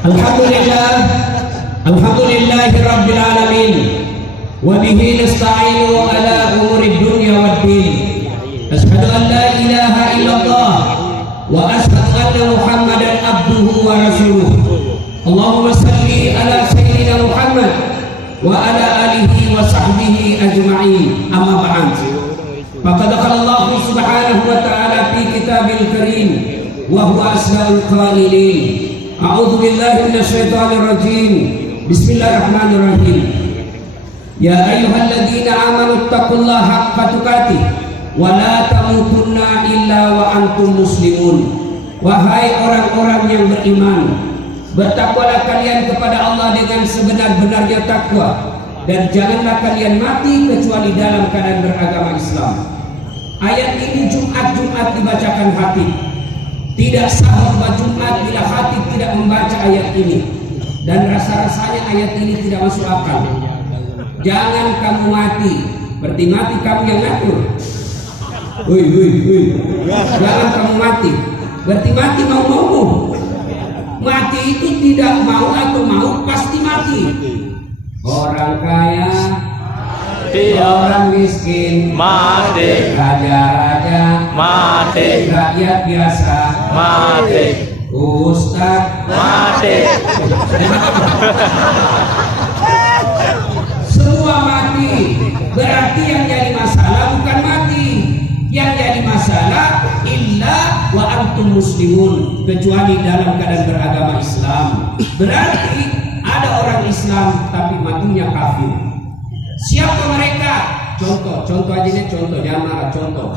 Alhamdulillahi rabbil alamin wa bihi nasta'inu ala umuri dunya waddin. Asyhadu an la ilaha illallah wa asyhadu anna Muhammadan abduhu wa rasuluh. Allahumma salli ala sayyidina Muhammad wa ala alihi wa sahbihi ajma'in. Amma ba'd. Faqad qala Allah subhanahu wa ta'ala fi kitabil karim wa huwa asdaqul qailin. A'udzu billahi minasyaitonir rajim. Bismillahirrahmanirrahim. Ya ayyuhalladzina amanu taqullaha haqqa tuqatih wa la tamutunna illa wa antum muslimun. Wahai orang-orang yang beriman, bertakwalah kalian kepada Allah dengan sebenar-benarnya takwa, dan janganlah kalian mati kecuali dalam keadaan beragama Islam. Ayat ini Jumat dibacakan khatib. Tidak sah khutbah Jumat bila khatib tidak membaca ayat ini, dan rasa-rasanya ayat ini tidak masuk akal. Jangan kamu mati, berarti mati kamu yang ngatur. Jangan kamu mati, berarti mati mau-mau. Mati itu tidak mau atau mau pasti mati. Orang kaya mati, orang miskin mati, raja-raja mati, rakyat biasa mati, ustaz mati. Semua mati. Berarti yang jadi masalah bukan mati, yang jadi masalah illa wa antum muslimun, kecuali dalam keadaan beragama Islam. Berarti ada orang Islam tapi matinya kafir. Siapa mereka? Contoh aja nih, contoh, jangan marah, contoh.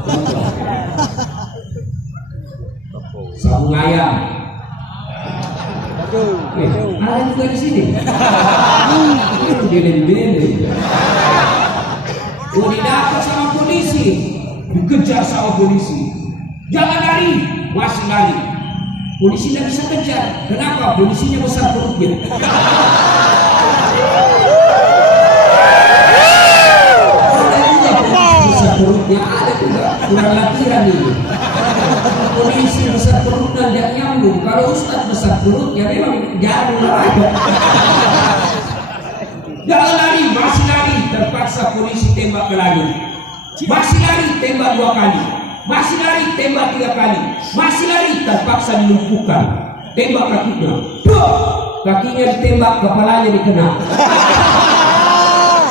Sabung ayam. Ada juga di sini. Itu delen-delen. Didapat sama polisi, dikejar sama polisi. Jangan lari, masih lari. Polisi tidak bisa kejar. Kenapa? Polisinya besar perutnya. Perutnya ada juga, kurang latihan ini. Polisi besar perutnya tidak nyambung. Kalau ustaz besar perutnya memang jauh aja. Jangan lari, masih lari. Terpaksa polisi tembak ke langit. Masih lari, tembak 2 kali. Masih lari, tembak 3 kali. Masih lari, terpaksa dilumpuhkan. Tembak kakinya. Kakinya ditembak, kepalanya dikena.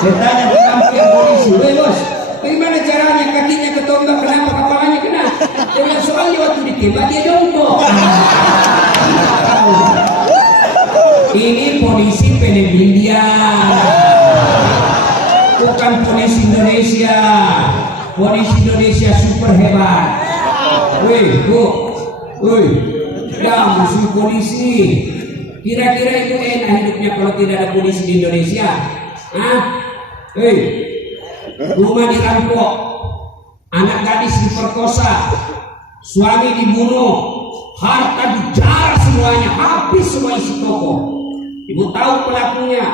Saya tanya ke kampung polisi, "Weh bos, bagaimana caranya kakinya ketonggak, kenapa kepalanya kena?" Dia bilang, soalnya waktu ditembak dia jongkok. Ini polisi India, bukan polisi Indonesia. Polisi Indonesia super hebat. Ya musuh polisi. Kira-kira itu enak hidupnya kalau tidak ada polisi di Indonesia? Rumah dirampok, anak gadis diperkosa, suami dibunuh, harta dijarah semuanya, habis semua isi toko. Ibu tahu pelakunya,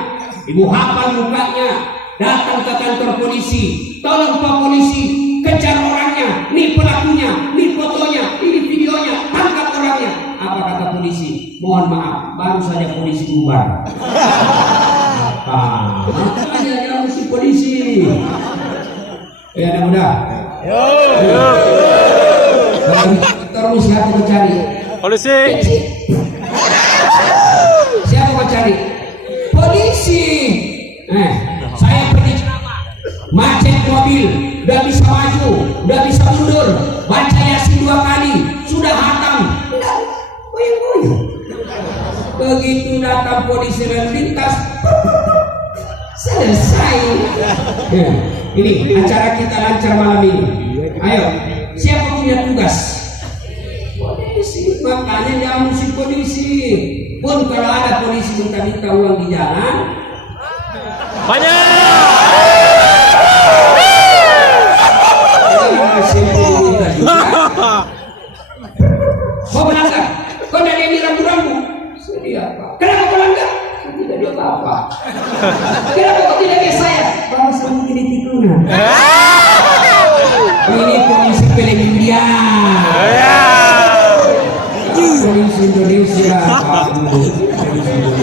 ibu hafal mukanya, datang ke kantor polisi. Tolong Pak Polisi, kejar orangnya, nih pelakunya, nih fotonya, ini videonya, tangkap orangnya. Apa kata polisi? Mohon maaf, baru saja polisi bubar. Makanya jangan si polisi. Anak muda. Terus siapa mau cari? Polisi. Siapa mau cari? Polisi. Saya pergi ceramah, macet mobil, udah bisa maju, udah bisa mundur, baca Yasin 2 kali, sudah hatam. Goyang-goyang. Begitu datang polisi lalu lintas, selesai. Ini acara kita lancar malam ini. Ayo, siapa punya tugas? Polisi. Makanya jangan musuh polisi. Pun kalau ada polisi minta-minta uang di jalan, banyak. Kau melanggar, kau tidak ada rambu-rambu. Sedih apa? Kenapa kau melanggar? Tidak ada apa-apa. Kenapa kau tidak ada saya? Baru sama jadi tikungan. Ini polisi India. Polisi Indonesia. Jadi